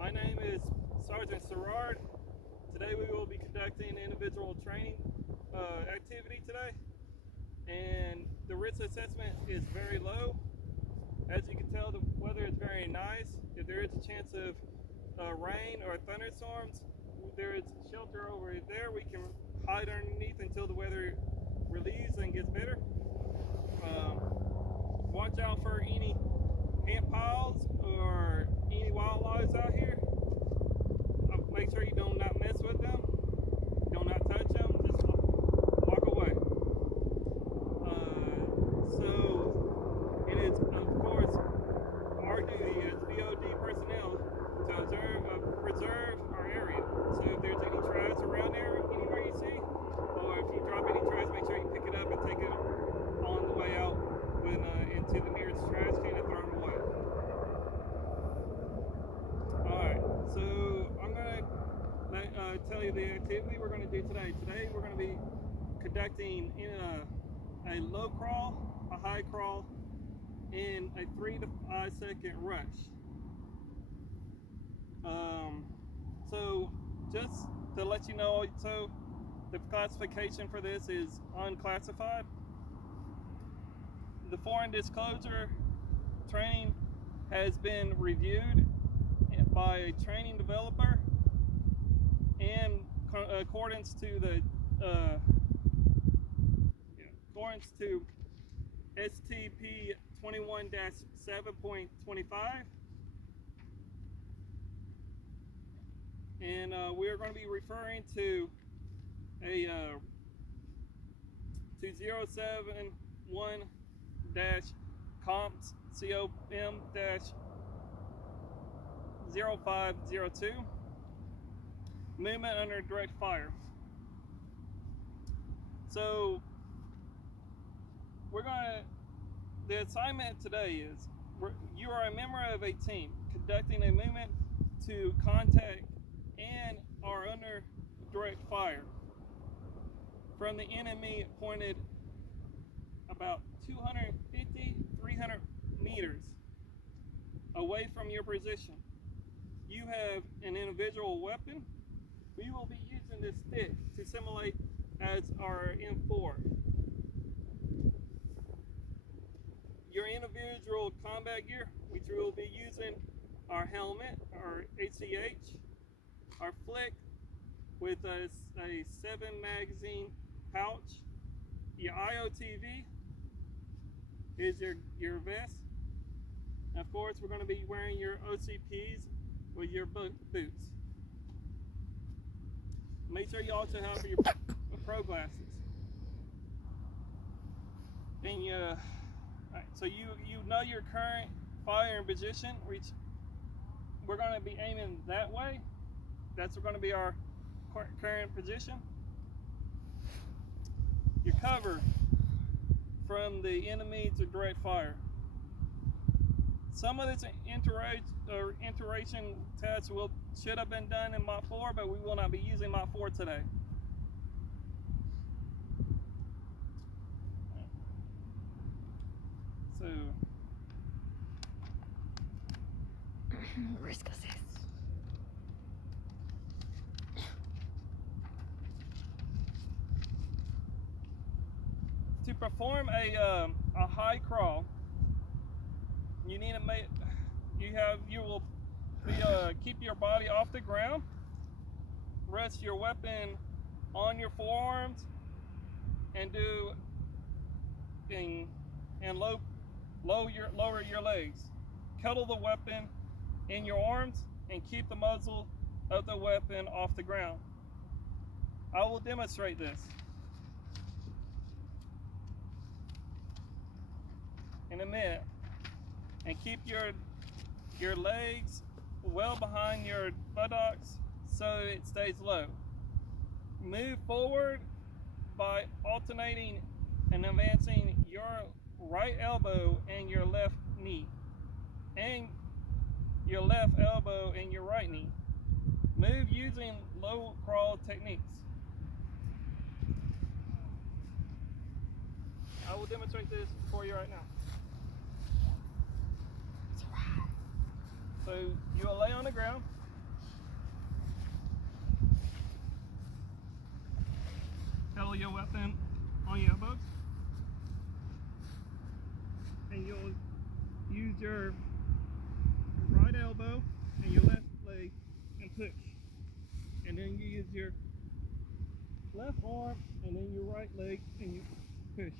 My name is Sergeant Sirard. Today we will be conducting individual training activity today, and the risk assessment is very low. As you can tell, the weather is very nice. If there is a chance of rain or thunderstorms, there is shelter over there. We can hide underneath until the weather relieves and gets better. Watch out for any ant piles or any wildlife out here. Make sure you do not mess with them. Do not touch them. Just walk away. So it is, of course, our duty as BOD personnel to preserve our area. So if there's any trash around there, anywhere you see, or if you drop any trash, make sure you pick it up and take it on the way out into the nearest trash can and throw them away. Alright, so I'm going to tell you the activity we're going to do today. Today we're going to be conducting in a low crawl, a high crawl, in a 3 to 5 second rush. So just to let you know, so the classification for this is unclassified. The foreign disclosure training has been reviewed by a training developer in accordance to the STP 21-7.25, and we are going to be referring to a 2071 comps COM-0502 movement under direct fire. So the assignment today is you are a member of a team conducting a movement to contact and are under direct fire from the enemy pointed about 250-300 meters away from your position. You have an individual weapon. We will be using this stick to simulate as our M4. Your individual combat gear, which we will be using our helmet, our ACH, our flick with a 7 magazine pouch. Your IOTV is your vest. Of course, we're going to be wearing your OCPs with your boots. Make sure you also have your pro glasses. And right, so you know your current firing position, which we're going to be aiming that way. That's going to be our current position. Your cover from the enemy to direct fire. Some of this iteration tests should have been done in Mach 4, but we will not be using Mach 4 today. So, risk assess. To perform a high crawl, you need to keep your body off the ground, rest your weapon on your forearms, and lower your legs. Cuddle the weapon in your arms and keep the muzzle of the weapon off the ground. I will demonstrate this in a minute. And keep your legs well behind your buttocks so it stays low. Move forward by alternating and advancing your right elbow and your left knee, and your left elbow and your right knee. Move using low crawl techniques. I will demonstrate this for you right now. So you will lay on the ground, level your weapon on your elbows. And you'll use your right elbow and your left leg and push. And then you use your left arm and then your right leg and you push.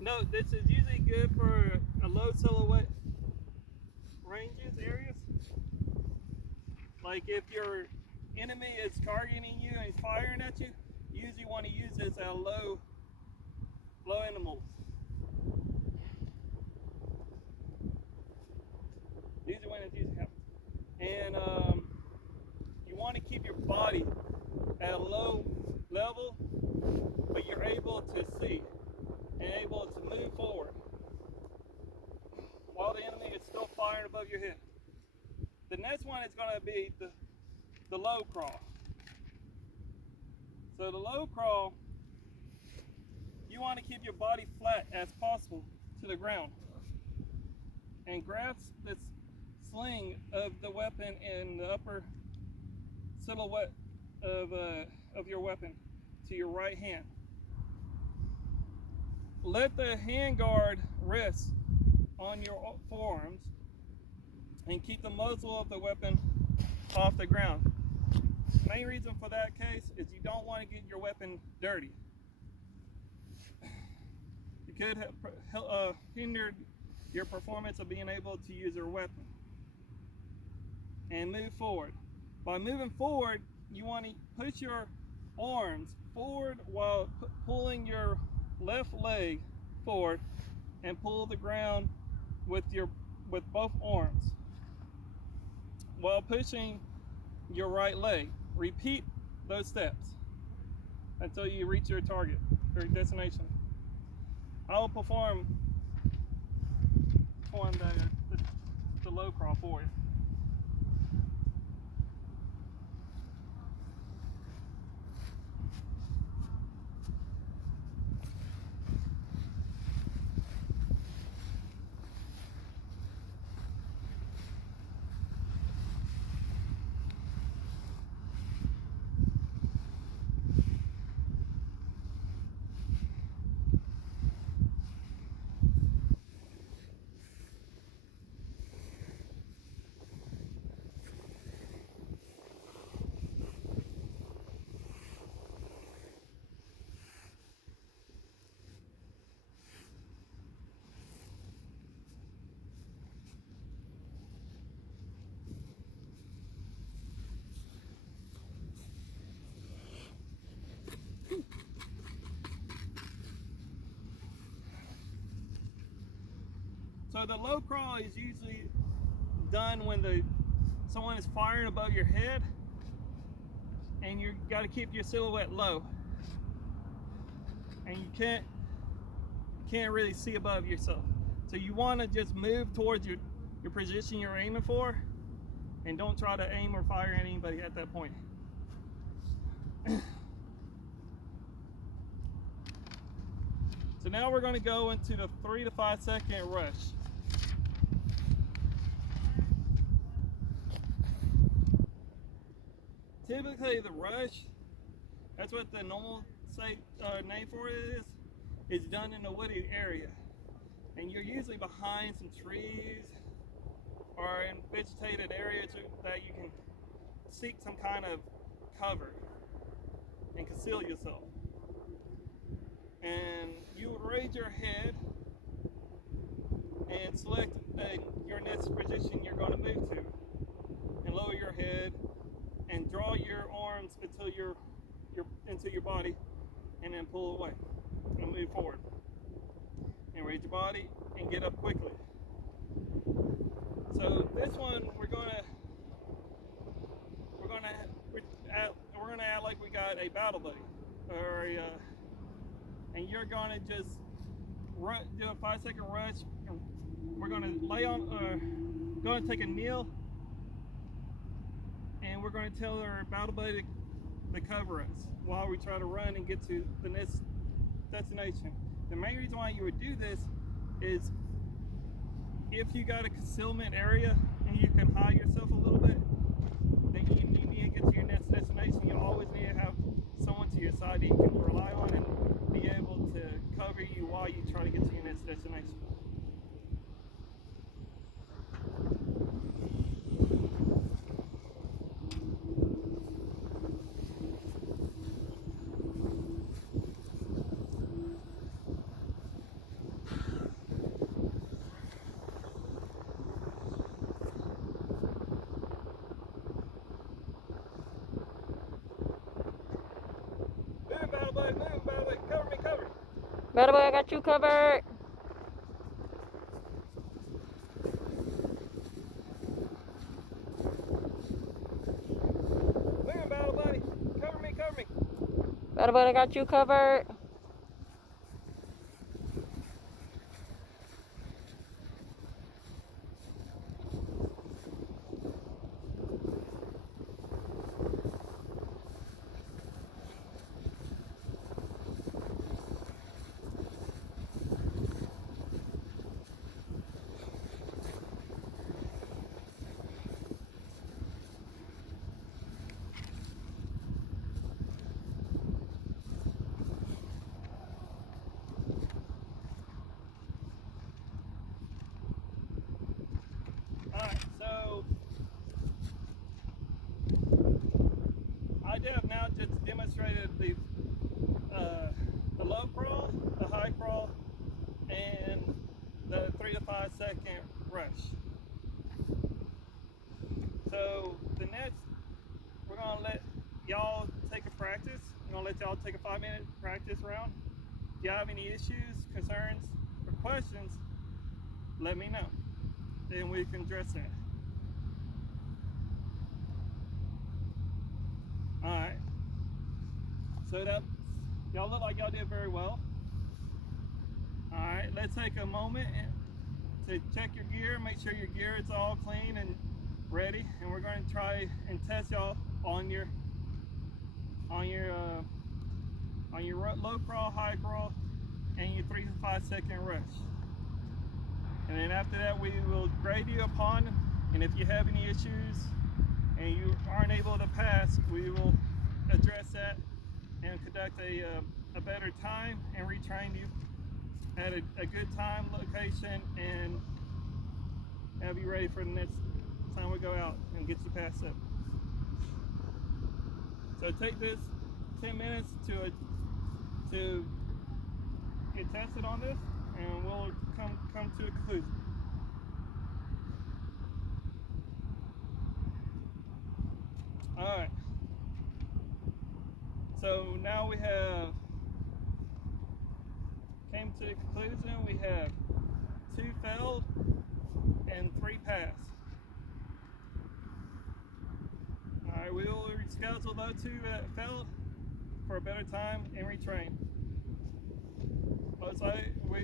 Note, this is usually good for a low silhouette ranges areas. Like if your enemy is targeting you and firing at you, you usually want to use this at low animals. Usually when it usually happens. And you want to keep your body at a low level, but you're able to see and able to move forward while the enemy is still firing above your head. The next one is going to be the low crawl. So the low crawl, you want to keep your body flat as possible to the ground and grasp this sling of the weapon in the upper silhouette of your weapon to your right hand. Let the handguard rest on your forearms and keep the muzzle of the weapon off the ground. Main reason for that case is you don't want to get your weapon dirty. You could have hindered your performance of being able to use your weapon. And move forward. By moving forward, you want to push your arms forward while pulling your left leg forward and pull the ground with both arms while pushing your right leg. Repeat those steps until you reach your target or your destination. I will perform the low crawl for you. So the low crawl is usually done when someone is firing above your head and you got to keep your silhouette low and you can't really see above yourself. So you want to just move towards your position you're aiming for and don't try to aim or fire at anybody at that point. So now we're going to go into the 3 to 5 second rush. Typically the rush, that's what the normal name for it is done in a wooded area. And you're usually behind some trees or in vegetated areas that you can seek some kind of cover and conceal yourself. And you would raise your head and select your next position you're going to move to, and lower your head and draw your arms until you're into your body, and then pull away and move forward. And raise your body and get up quickly. So this one we're gonna act like we got a battle buddy, and you're gonna just do a 5-second rush. We're going to lay on, going to take a kneel, and we're going to tell our battle buddy to cover us while we try to run and get to the next destination. The main reason why you would do this is if you got a concealment area and you can hide yourself a little bit, then you need to get to your next destination. You always need to have someone to your side that you can rely on and be able to cover you while you try to get to your next destination. Move, battle buddy, cover me, cover. Battle boy, I got you covered. Move, battle buddy, cover me, cover me. Battle boy, I got you covered. Alright, so I have now just demonstrated the low crawl, the high crawl, and the 3 to 5 second rush. So the next, we're gonna let y'all take a practice. I'm gonna let y'all take a 5-minute practice round. If you have any issues, concerns, or questions, let me know. Then we can address that. Alright. So that y'all look like y'all did very well. Alright, let's take a moment to check your gear, make sure your gear is all clean and ready, and we're going to try and test y'all on your low crawl, high crawl, and your 3 to 5 second rush. And then after that, we will grade you upon, and if you have any issues and you aren't able to pass, we will address that and conduct a better time and retrain you at a good time, location, and have you ready for the next time we go out and get you passed up. So take this 10 minutes to get tested on this, and we'll come to a conclusion. Alright. So now we have came to a conclusion. We have 2 failed and 3 passed. Alright, we will reschedule those 2 that failed for a better time and retrain.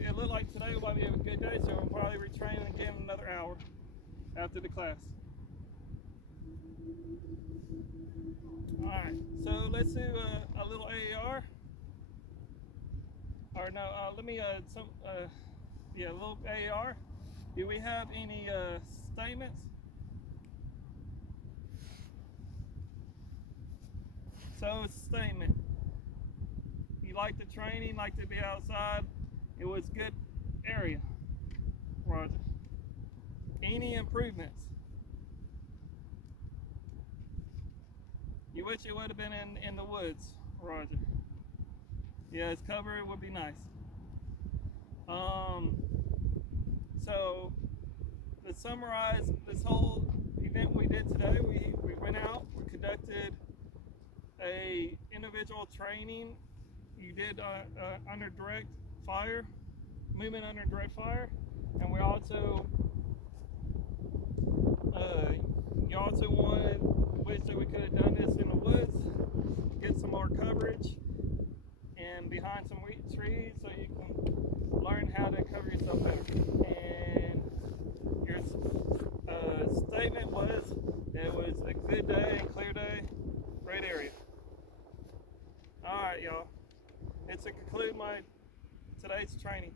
It looked like today might be a good day, so we'll probably retrain again another hour after the class. Alright, so let's do a little AAR. Or no, let me, a little AAR. Do we have any statements? So, statement. You like the training, like to be outside. It was good area. Roger. Any improvements? You wish it would have been in the woods. Roger. Yeah, it's covered, it would be nice. So to summarize this whole event we did today, we went out, we conducted a individual training. You did under direct fire, movement under direct fire, and we also you also wish that we could have done this in the woods, get some more coverage and behind some trees, so you can learn how to cover yourself better. And your statement was it was a good day, clear day, great area. All right, y'all. It's to conclude my today's training.